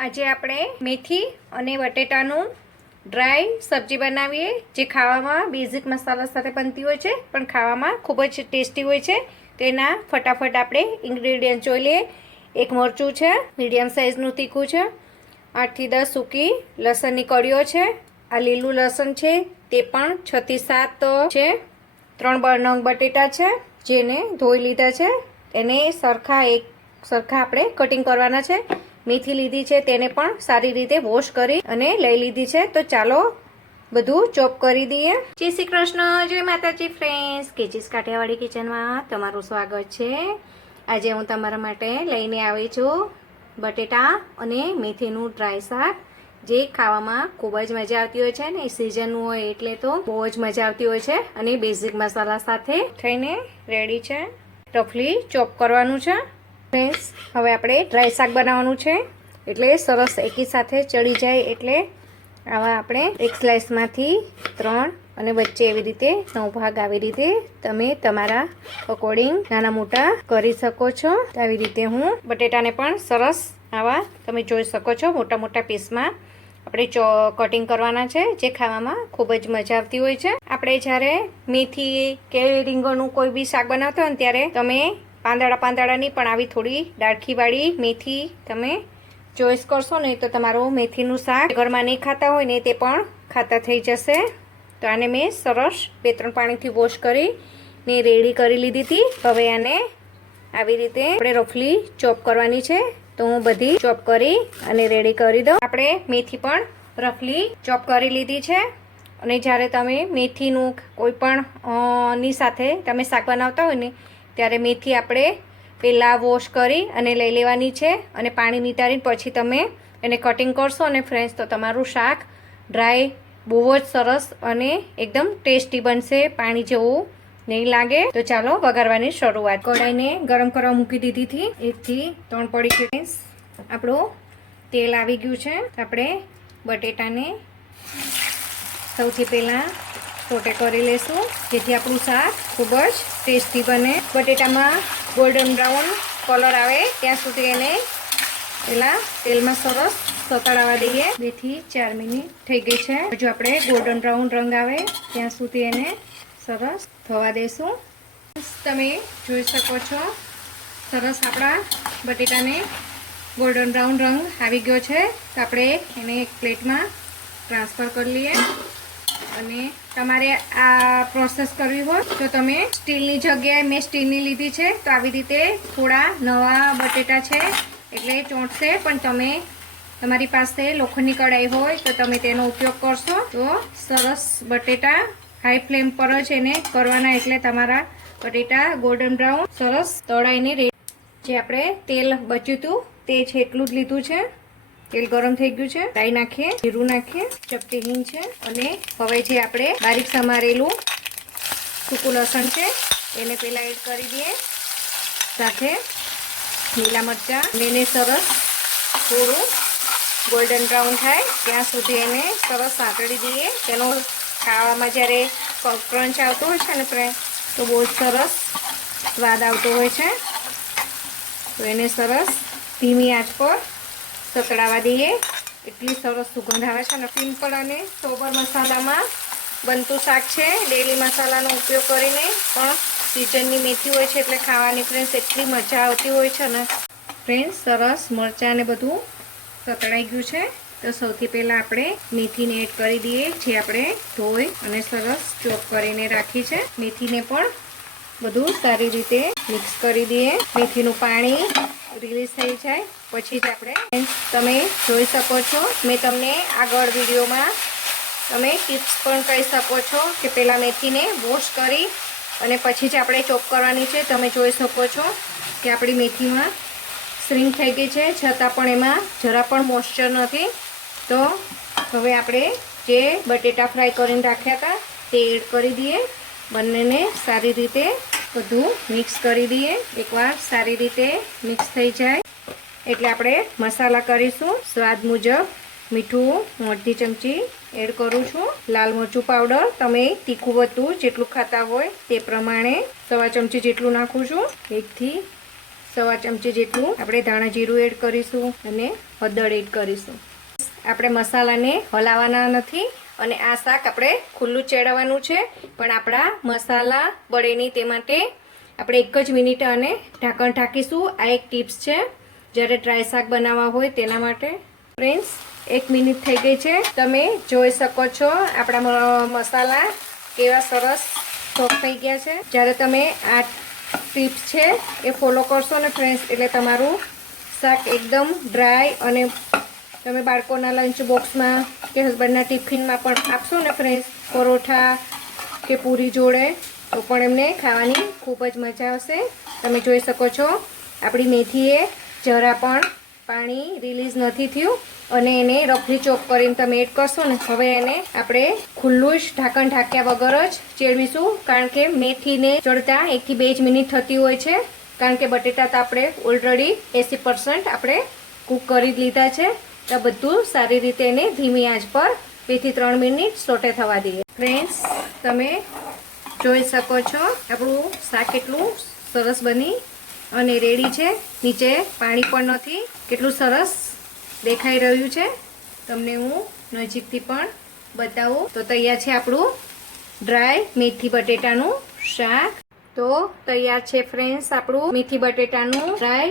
આજે આપણે મેથી અને બટેટાનું ડ્રાય સબ્જી બનાવીએ જે ખાવામાં બેઝિક મસાલા સાથે બનતી હોય છે પણ ખાવામાં ખૂબ જ ટેસ્ટી હોય છે। તેના ફટાફટ આપણે ઇન્ગ્રેડિયન્ટ જોઈ લઈએ। એક મરચું છે, મીડિયમ સાઇઝનું તીખું છે, 8 થી 10 સૂકી લસણની કળીઓ છે, આ લીલું લસણ છે તે પણ 6 થી 7 છે, 3 નંગ બટેટા છે જેને ધોઈ લીધા છે, એને સરખા આપણે કટિંગ કરવાના છે। મેથી લીધી છે તેને પણ સારી રીતે વોશ કરી અને લઈ લીધી છે। તો ચાલો બધું ચોપ કરી દઈએ। જય શ્રી કૃષ્ણ, જય માતાજી ફ્રેન્ડ્સ, કેચીસ કાઠિયાવાડી કિચનમાં તમારું સ્વાગત છે। આજે હું તમારા માટે લઈને આવી છું બટેટા અને મેથીનું ડ્રાય શાક, જે ખાવામાં ખૂબ જ મજા આવતી હોય છે ને એ સિઝનનું હોય એટલે તો બહુ જ મજા આવતી હોય છે અને બેઝિક મસાલા સાથે થઈને રેડી છે। રફલી ચોપ કરવાનું છે ફ્રેન્ડ્સ। હવે આપણે ડ્રાય શાક બનાવવાનું છે એટલે સરસ એકી સાથે ચડી જાય, એટલે આવા આપણે એક સ્લાઇસમાંથી 3 અને વચ્ચે એવી રીતે 9 ભાગ આવી રીતે તમે તમારા અકોર્ડિંગ નાના મોટા કરી શકો છો। આવી રીતે હું બટેટાને પણ સરસ આવા તમે જોઈ શકો છો મોટા મોટા પીસમાં આપણે કટિંગ કરવાના છે, જે ખાવામાં ખૂબ જ મજા આવતી હોય છે। આપણે જ્યારે મેથી કે રીંગણનું કોઈ બી શાક બનાવતા હોય ને ત્યારે તમે પાંદડાની પણ આવી થોડી ડાળખીવાળી મેથી તમે ચોઈસ કરશો ને તો તમારું મેથીનું શાક ઘરમાં નહીં ખાતા હોય ને તે પણ ખાતા થઈ જશે। તો આને મેં સરસ 2-3 પાણીથી વોશ કરીને રેડી કરી લીધી હતી। હવે આને આવી રીતે આપણે રફલી ચોપ કરવાની છે, તો હું બધી ચોપ કરી અને રેડી કરી દઉં। આપણે મેથી પણ રફલી ચોપ કરી લીધી છે અને જ્યારે તમે મેથીનું કોઈ પણ ની સાથે તમે શાક બનાવતા હોય ને ત્યારે મેથી આપણે પહેલાં વોશ કરી અને લઈ લેવાની છે અને પાણી નિતારીને પછી તમે એને કટિંગ કરશો અને ફ્રેન્ડ્સ તો તમારું શાક ડ્રાય બહુ જ સરસ અને એકદમ ટેસ્ટી બનશે, પાણી જેવું નહીં લાગે। તો ચાલો વઘારવાની શરૂઆત। કઢાઈને ગરમ કરવા મૂકી દીધી હતી, 1 થી 3 પડી ફ્રેન્ડ્સ આપણું તેલ આવી ગયું છે। આપણે બટેટાને સૌથી પહેલાં સોટે કરી લેશું જેથી આપણું શાક ખૂબ જ ટેસ્ટી બને। બટેટામાં ગોલ્ડન બ્રાઉન કલર આવે ત્યાં સુધી એને પહેલાં તેલમાં સરસ સતળાવા દઈએ। 2 થી 4 મિનિટ થઈ ગઈ છે, હજુ આપણે ગોલ્ડન બ્રાઉન રંગ આવે ત્યાં સુધી એને સરસ થવા દેશું। તમે જોઈ શકો છો સરસ આપણા બટેટાને ગોલ્ડન બ્રાઉન રંગ આવી ગયો છે, તો આપણે એને એક પ્લેટમાં ટ્રાન્સફર કરી લઈએ। અને તમારે આ પ્રોસેસ કરવી હોય તો તમે સ્ટીલની જગ્યાએ મેં સ્ટીલની લીધી છે, તો આવી રીતે થોડા નવા બટેટા છે એટલે ચોંટશે, પણ તમે તમારી પાસે લોખંડની કઢાઈ હોય તો તમે તેનો ઉપયોગ કરશો તો સરસ બટેટા હાઈ ફ્લેમ પર જ એને કરવાના, એટલે તમારા બટેટા ગોલ્ડન બ્રાઉન સરસ તળાઈને જે આપણે તેલ બચ્યું હતું તે છે એટલું જ લીધું છે। તેલ ગરમ થઈ ગયું છે, રાઈ નાખીએ, જીરું નાખીએ, ચપટી હિંગ છે અને હવે જે આપણે બારીક સમારેલું સૂકું લસણ છે એને પહેલાં એડ કરી દઈએ, સાથે લીલા મરચાં, એને સરસ થોડું ગોલ્ડન બ્રાઉન થાય ત્યાં સુધી એને સરસ સાંતળી દઈએ। તેનો ખાવામાં જ્યારે ક્રંચ આવતો હોય છે ને ફ્રેન્ડ તો બહુ જ સરસ સ્વાદ આવતો હોય છે। તો એને સરસ ધીમી આંચ પર સતળાવા દઈએ, એટલી સરસ સુગંધ આવે છે અને સિમ્પલ અને સોબર મસાલામાં બનતું શાક છે। ડેલી મસાલાનો ઉપયોગ કરીને પણ સિઝનની મેથી હોય છે એટલે ખાવાની ફ્રેન્ડ્સ એટલી મજા આવતી હોય છે ને। ફ્રેન્ડ્સ સરસ મરચાં ને બધું સતળાઈ ગયું છે, તો સૌથી પહેલાં આપણે મેથીને એડ કરી દઈએ જે આપણે ધોઈ અને સરસ ચોપ કરીને રાખી છે। મેથીને પણ બધું સારી રીતે મિક્સ કરી દઈએ, મેથીનું પાણી રિલીઝ થઈ જાય પછી જ આપણે તમે જોઈ શકો છો મેં તમને આગળ વિડીયોમાં તમે ટિપ્સ પણ કહી શકો છો કે પહેલાં મેથીને વોશ કરી અને પછી જ આપણે ચોપ કરવાની છે। તમે જોઈ શકો છો કે આપણી મેથીમાં શ્રિંક થઈ ગઈ છે છતાં પણ એમાં જરા પણ મોઇસ્ચર નથી। તો હવે આપણે જે બટેટા ફ્રાય કરીને રાખ્યા હતા તે એડ કરી દઈએ, બંનેને સારી રીતે બધું મિક્સ કરી દઈએ। એકવાર સારી રીતે મિક્સ થઈ જાય એટલે આપણે મસાલા કરીશું। સ્વાદ મુજબ મીઠું 1 ચમચી એડ કરું છું, લાલ મરચું પાવડર તમે તીખું વધુ જેટલું ખાતા હોય તે પ્રમાણે 1/2 ચમચી જેટલું નાખું છું, 1 થી સવા ચમચી જેટલું આપણે ધાણા જીરું એડ કરીશું અને હળદર એડ કરીશું. આપણે મસાલાને હલાવવાના નથી અને આ શાક આપણે ખુલ્લું ચેડવવાનું છે, પણ આપણા મસાલા બળે નહીં તે માટે આપણે 1 જ મિનિટ અને ઢાંકણ ઢાંકીશું. આ એક ટિપ્સ છે જ્યારે ડ્રાય શાક બનાવવા હોય તેના માટે. ફ્રેન્ડ્સ 1 મિનિટ થઈ ગઈ છે. તમે જોઈ શકો છો આપણા મસાલા કેવા સરસ સોફ્ટ થઈ ગયા છે. જ્યારે તમે આ ટિપ્સ છે એ ફોલો કરશો ને ફ્રેન્ડ્સ, એટલે તમારું શાક એકદમ ડ્રાય અને તમે બાળકોના લંચ બોક્સમાં કે હસબન્ડના ટિફિનમાં પણ આપશો ને ફ્રેન્ડ્સ, પરોઠા કે પૂરી જોડે, તો પણ એમને ખાવાની ખૂબ જ મજા આવશે. તમે જોઈ શકો છો આપણી મેથીએ જરા પણ પાણી રિલીઝ નથી થયું અને એને રફલી ચોપ કરીને તમે એડ કરશો ને. હવે એને આપણે ખુલ્લું જ ઢાંકણ ઢાંક્યા વગર જ ચેડવીશું, કારણ કે મેથીને ચડતા 1 થી 2 જ મિનિટ થતી હોય છે, કારણ કે બટેટા તો આપણે ઓલરેડી 80% આપણે કૂક કરી લીધા છે. તો બધું સારી રીતે એને ધીમી આંચ પર 2 થી 3 મિનિટ સોટે થવા દઈએ. ફ્રેન્ડ્સ તમે જોઈ શકો છો આપણું શાક કેટલું સરસ બની અને રેડી છે. નીચે પાણી પણ નથી, કેટલું સરસ દેખાઈ રહ્યું છે. તમને હું નજીકથી પણ બતાવું. તો તૈયાર છે આપણું ડ્રાય મેથી બટેટાનું શાક. તો તૈયાર છે ફ્રેન્ડ્સ આપણું મેથી બટેટાનું ડ્રાય